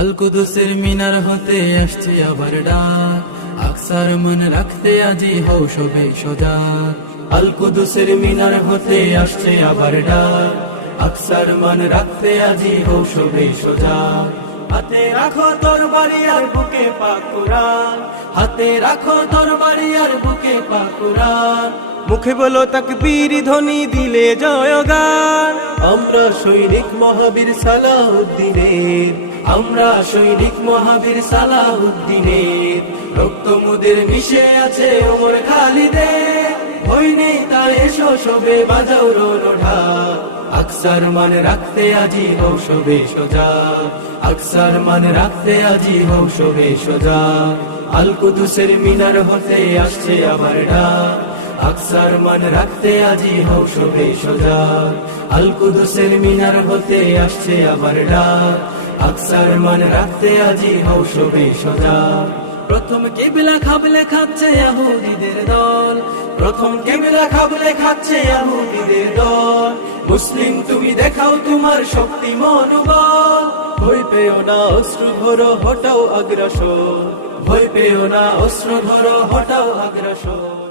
আল কুদুসের মিনার হতে আসছে আবার ডাক, আকসার মন রাখতে আজি হও সবে সজাগ। আল কুদুসের মিনার হতে আসছে আবার ডাক, আকসার মন রাখতে আজি হও সবে সজাগ। হাতে রাখো তরবারি আর বুকে পাক কুরআন, হাতে রাখো তরবারি আর বুকে পাক কুরআন। মুখে বলো তাকবীর ধ্বনি দিলে জয়গান। আমরা সৈনিক মহাবীর সালাউদ্দিনের, আমরা সৈনিক মহাবীর সালাউদ্দিনের। রক্ত মুদের মিশে আছে ওমর খালিদের, ভয় নেই তার এসো সবে বাজাও রোঢা। আকসার মান রাখতে আজি হও সবে সজাগ, আকসার মান রাখতে আজি হও সবে সজাগ। আল কুদুসের মিনার হতে আসছে আবার ডাক, আকসার মান রাখতে আজি হও সবে সজাগ। আল কুদুসের মিনার হতে আসছে আবার ডাক, আকসার মান রাখতে আজি হও সবে সজাগ। প্রথম কিবলা খাবলে খাচ্ছে ইহুদিদের দল, প্রথম কিবলা খাবলে খাচ্ছে ইহুদিদের দল। মুসলিম তুমি দেখাও তোমার শক্তি মনোবল, ভয় পেও না অস্ত্র ধরো হটাও আগ্রাসন, ভয় পেও না অস্ত্র ধরো হটাও আগ্রাসন।